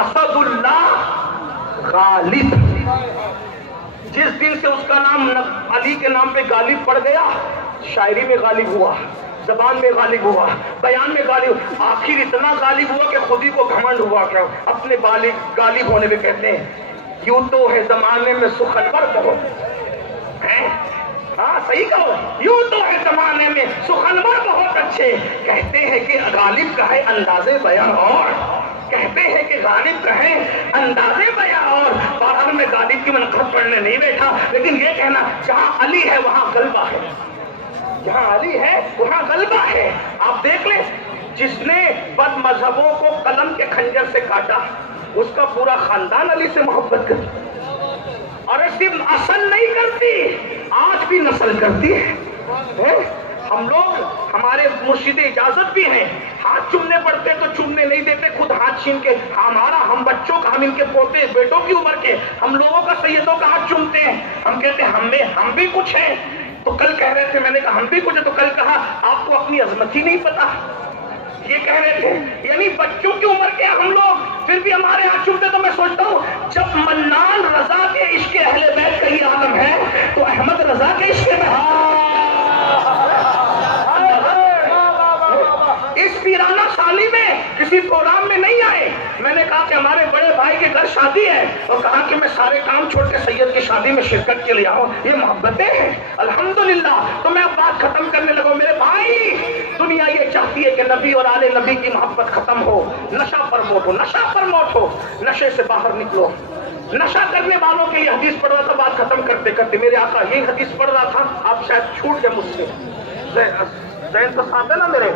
اسد اللہ غالب. جس دن سے اس کا نام علی کے نام پہ غالب پڑ گیا، شاعری میں غالب ہوا، زبان میں غالب ہوا، بیان میں غالب، آخر اتنا غالب ہوا کہ خود ہی کو گھمنڈ ہوا کہ اپنے غالب ہونے میں کہتے ہیں یوں تو ہے زمانے میں سخنور بہت ہیں. ہاں صحیح کہو، یوں تو ہے زمانے میں سخنور بہت اچھے. کہتے ہیں کہ غالب کا ہے انداز بیان اور، کہتے ہیں کہ غالب کا ہے انداز بیان اور. بہرحال میں غالب کی منقبت پڑھنے نہیں بیٹھا، لیکن یہ کہنا جہاں علی ہے وہاں غلبہ ہے، جہاں علی ہے وہاں غلبہ ہے. آپ دیکھ لیں، جس نے بد مذہبوں کو قلم کے خنجر سے کاٹا اس کا پورا خاندان علی سے محبت کرتا، اور صرف اصل نہیں کرتی، آج بھی نسل کرتی ہے. ہم لوگ، ہمارے مرشد اجازت بھی ہیں، ہاتھ چومنے پڑتے تو چومنے نہیں دیتے، خود ہاتھ چھین کے. ہم بچوں کا، ہم ان کے پوتے بیٹوں کی عمر کے، ہم لوگوں کا سیدوں کا ہاتھ چومتے ہیں. ہم کہتے ہیں ہم بھی کچھ ہیں. تو کل کہہ رہے تھے، میں نے کہا ہم بھی کچھ ہے، تو کل کہا آپ کو اپنی عظمت ہی نہیں پتا. یہ کہہ رہے تھے یعنی بچوں کی عمر کے ہم لوگ، پھر بھی ہمارے ہاتھ چومتے. تو میں سوچتا ہوں جب منان رضا کے عشق اہل بیت کا یہ عالم ہے تو احمد رضا کے عشق میں اس پیرانہ سالی میں کسی پروگرام میں نہیں آئے. میں نے کہا کہ ہمارے بڑے بھائی کے گھر شادی ہے، اور کہا کہ میں سارے کام چھوڑ کے سید کی شادی میں شرکت کے لیے آؤں. یہ محبتیں ہیں الحمدللہ. تو میں اب بات ختم کرنے لگا. میرے بھائی، دنیا یہ چاہتی ہے کہ نبی اور آل نبی کی محبت ختم ہو، نشہ پرموٹ ہو، نشہ پرموٹ ہو. نشے سے باہر نکلو. نشہ کرنے والوں کی یہ حدیث پڑھ رہا تھا، بات ختم کرتے کرتے میرے آقا یہی حدیث پڑھ رہا تھا، آپ شاید چھوٹ گئے مجھ سے. ذہن تو صاف ہے نا میرے؟